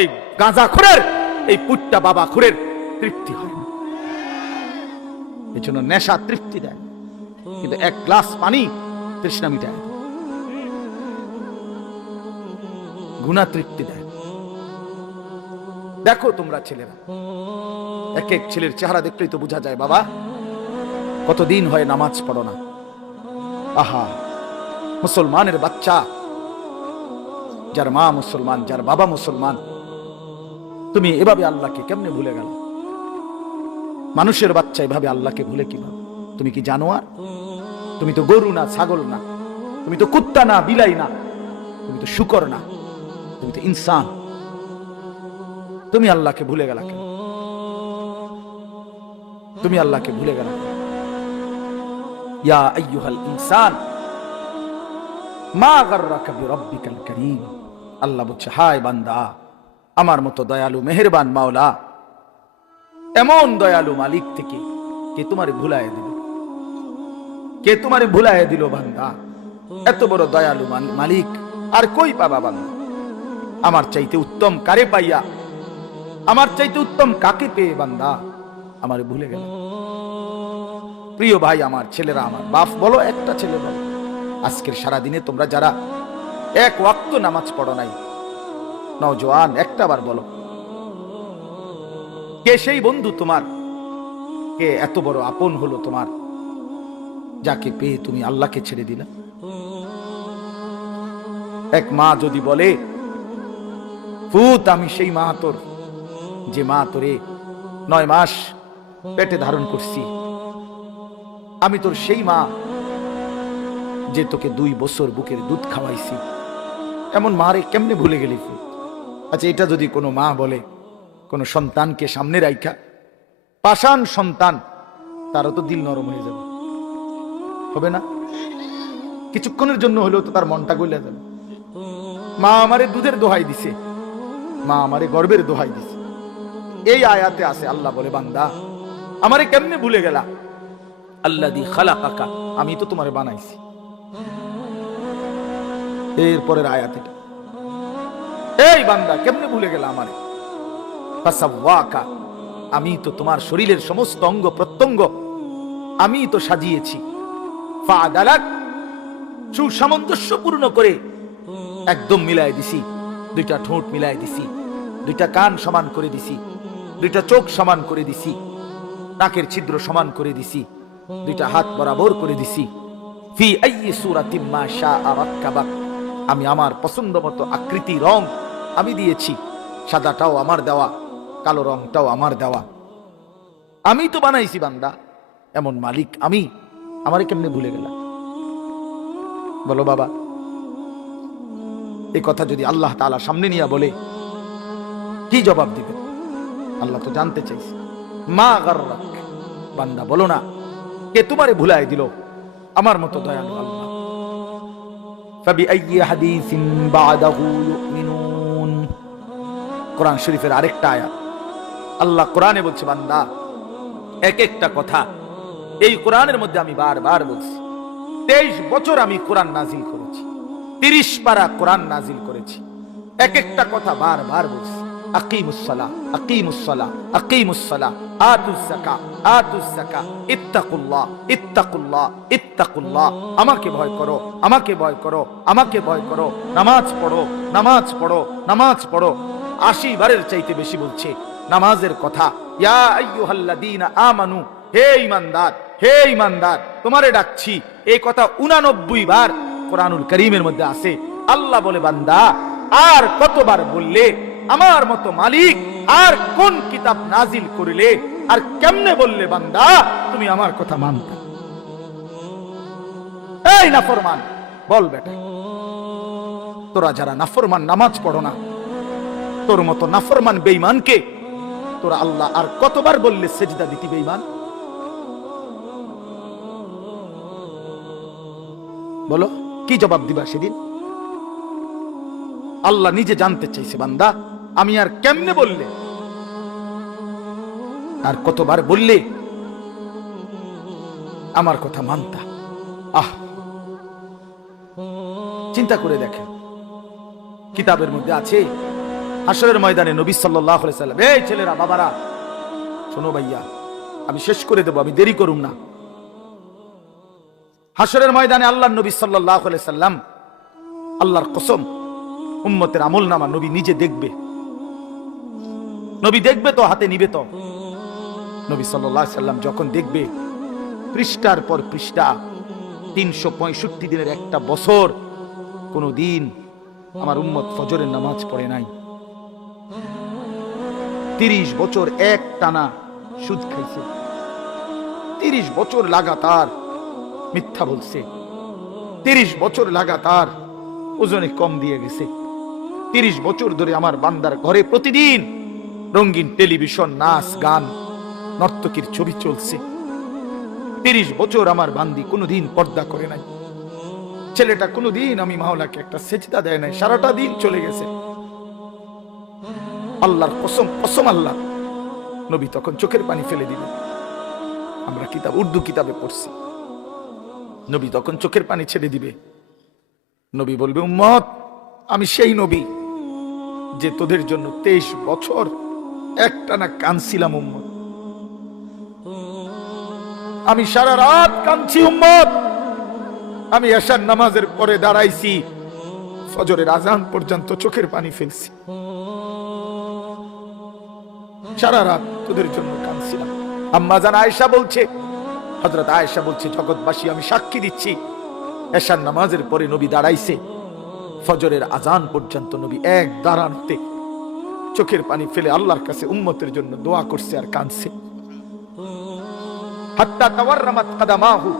এই গাঁজা খুরের, এই পুট্টা বাবা খুরের তৃপ্তি হয় না। এই জন্য নেশা তৃপ্তি দেয়। কিন্তু এক গ্লাস পানি তৃষ্ণা মিটায়। গুণা তৃপ্তি দেয়। দেখো তোমরা ছেলেরা, এক এক ছেলের চেহারা দেখলেই তো বোঝা যায়, বাবা, কতদিন হয় নামাজ পড়ো না। আহা, মুসলমানের বাচ্চা, যার মা মুসলমান, যার বাবা মুসলমান তুমি এভাবে আল্লাহকে কেমনে ভুলে গেল? মানুষের বাচ্চা এভাবে আল্লাহকে ভুলে কীভাবে? তুমি কি জানো আর তুমি তো গরু না, ছাগল না। তুমি তো কুত্তা না, বিলাই না। তুমি তো শুকর না। তুমি তো ইনসান। তুমি আল্লাহকে ভুলে গেলা তুমি আল্লাহকে ভুলে গেলা ইয়া আইয়ুহাল ইনসান, মা গাররাকা বিরাব্বিকাল কারীম। আল্লাহ বলছে, হায় বান্দা আমার মতো দয়ালু মেহেরবান মাওলা। এমন দয়ালু মালিক থেকে কে তোমারে ভুলায় দিল? কে তোমারে ভুলায় দিল বান্দা? এত বড় দয়ালু মালিক, আর কই পাবা বান্দা? আমার চাইতে উত্তম কারে পাইয়া? আমার চাইতে উত্তম কাকে পেয়ে বান্দা? আমার ভুলে গেল। প্রিয় ভাই, আমার ছেলেরা, আমার বাপ, বলো একটা ছেলে বলো। আজকের সারা দিনে তোমরা যারা এক ওয়াক্ত নামাজ পড়ো নাই নওজোয়ান একটা বার বলো। কে সেই বন্ধু তোমার? কে এত বড় আপন হলো তোমার, যাকে পেয়ে তুমি আল্লাহকে ছেড়ে দিলা? এক মা যদি বলে ফুত আমি সেই মা তোর। যে মা তোরে নয় মাস পেটে ধারণ করছি, আমি তোর সেই মা যে তোকে দুই বছর বুকের দুধ খাওয়াইছি। এমন মারে কেমনে ভুলে গেলি তুই? আচ্ছা এটা যদি কোনো মা বলে, কোনো সন্তানকে সামনে রাইখা, পাষাণ সন্তান, তারও তো দিল নরম হয়ে যাবে। হবে না? কিছুক্ষণের জন্য হলেও তো তার মনটা গলে যাবে। মা আমারে দুধের দোহাই দিছে। মা আমারে গর্বের দোহাই দিছে। এই আয়াতে আছে, আল্লাহ বলে, বান্দা, আমারে কেমনে ভুলে গেলা? আল্লাহ দি খালা কাকা আমি তো তোমারে বানাইছি। এরপরের আয়াত এই বান্দা, কেমনে ভুলে গেলা আমারে? আমি তো তোমার শরীরের সমস্ত অঙ্গ প্রত্যঙ্গ আমি তো সাজিয়েছি। সুসামঞ্জস্যপূর্ণ করে একদম মিলাই দিছি। দুইটা ঠোঁট মিলাই দিছি, দুইটা কান সমান করে দিছি, দুইটা চোখ সমান করে দিছি, নাকের ছিদ্র সমান করে দিছি, দুইটা হাত বরাবর করে দিছি। ফি আমি আমার পছন্দ মতো আকৃতি রং আমি দিয়েছি সাদাটাও আমার দেওয়া কালো রংটাও আমার দেওয়া আমি তো বানাইছি বান্দা এমন মালিক আমি আমারে কেমনে ভুলে গেলাম বলো বাবা এই কথা যদি আল্লাহ তাআলা সামনে নিয়ে বলে কি জবাব দিবে আল্লাহ তো জানতে চাইছে মা গার্রাক বান্দা বলো না কে তোমারে ভুলাই দিল আমার মতো দয়ালু আল্লাহ فبأي حديث بعده يؤمنون কোরআন শরীফের আরেকটা আয়াত। আল্লাহ কোরআনে বলছে, বান্দা, এক একটা কথা এই কোরআনের মধ্যে আমি বারবার বলছি। তেইশ বছর আমি কোরআন নাজিল করেছি, তিরিশ পারা কোরআন নাজিল করেছি। এক একটা কথা বারবার বলছি। আকিমুসসালা আকিমুসসালা আকিমুসসালা আতুস যাকা আতুস যাকা ইত্তাকুল্লাহ ইত্তাকুল্লাহ ইত্তাকুল্লাহ। আমাকে ভয় করো, আমাকে ভয় করো, আমাকে ভয় করো। নামাজ পড়ো নামাজ পড়ো নামাজ পড়ো। আশি বারের চাইতে বেশি বলছে, নামাজের কথা। আমানু, হে ইমানদার হে ইমানদার তোমারে ডাকছি, এই কথা উনানব্বই বার কোরআনুল করিমের মধ্যে আছে। আল্লাহ বলে, বান্দা, আর কতবার বললে, আমার মতো মালিক আর কোন কিতাব নাজিল করিলে, আর কেমনে বললে, বান্দা, তুমি আমার কথা মানতে? এই নাফরমান, বল বেটা, তোরা যারা নাফরমান, নামাজ পড়ো না তোর মতো নাফরমান বেঈমানকে তোরা আল্লাহ আর কতবার বললে সেজদা দিতি বেঈমান? বলো, কি জবাব দিবা সেদিন? আল্লাহ নিজে জানতে চাইছে বান্দা, আমি আর কেমনে বললে? আর কতবার বললে? আমার কথা মানতা। আহ! চিন্তা করে দেখেন, কিতাবের মধ্যে আছে হাসরের ময়দানে নবী সাল্লাহ সাল্লাম, এই ছেলেরা, বাবারা, শোনো ভাইয়া, আমি শেষ করে দেবো, আমি দেরি করুম না। হাসরের ময়দানে আল্লাহ নবী সাল্লাহ সাল্লাম, আল্লাহর কসম, উম্মতের আমল নামা নবী নিজে দেখবে। নবী দেখবে তো, হাতে নিবে তো। নবী সাল্লাহ সাল্লাম যখন দেখবে, পৃষ্ঠার পর পৃষ্ঠা, তিনশো পঁয়ষট্টি দিনের একটা বছর, কোনো দিন আমার উম্মত ফজরের নামাজ পড়ে নাই। তিরিশ বছর এক টানা সুদ খাইছে। তিরিশ বছর লাগাতার মিথ্যা বলছে। তিরিশ বছর লাগাতার ওজনে কম দিয়ে গেছে। তিরিশ বছর ধরে আমার বান্দার ঘরে প্রতিদিন রঙিন টেলিভিশন, নাচ, গান, নর্তকীর ছবি চলছে। তিরিশ বছর আমার বান্দি কোনোদিন পর্দা করে নাই। ছেলেটা কোনোদিন আমি মাওলাকে একটা সেজদা দেয় নাই, সারাটা দিন চলে গেছে। আল্লাহর কসম কসম আল্লাহ। নবী তখন চোখের পানি ফেলে দিল আমরা কিতাব, উর্দু কিতাবে পড়ছি। নবী তখন চোখের পানি ছেড়ে দিবে। নবী বলবে, উম্মত, আমি সেই নবী যে তোদের জন্য তেইশ বছর একটানা কানছিলাম উম্মত। আমি সারা রাত কাঁদছি, উম্মত। আমি এশার নামাজের পরে দাঁড়াইছি। ফজরের আজান পর্যন্ত চোখের পানি ফেলছি। সারা রাত তোদের জন্য কাঁদছিলাম। আম্মা জান আয়েশা বলছে হজরত আয়েশা বলছে, জগৎবাসী, আমি সাক্ষী দিচ্ছি। এশার নামাজের পরে নবী দাঁড়াইছে। ফজরের আজান পর্যন্ত নবী এক দাঁড়ানোতে চোখের পানি ফেলে আল্লাহর কাছে উম্মতের জন্য দোয়া করছে আর কাঁদছে। হাত্তা তাওয়াররামাত কাদামাহু।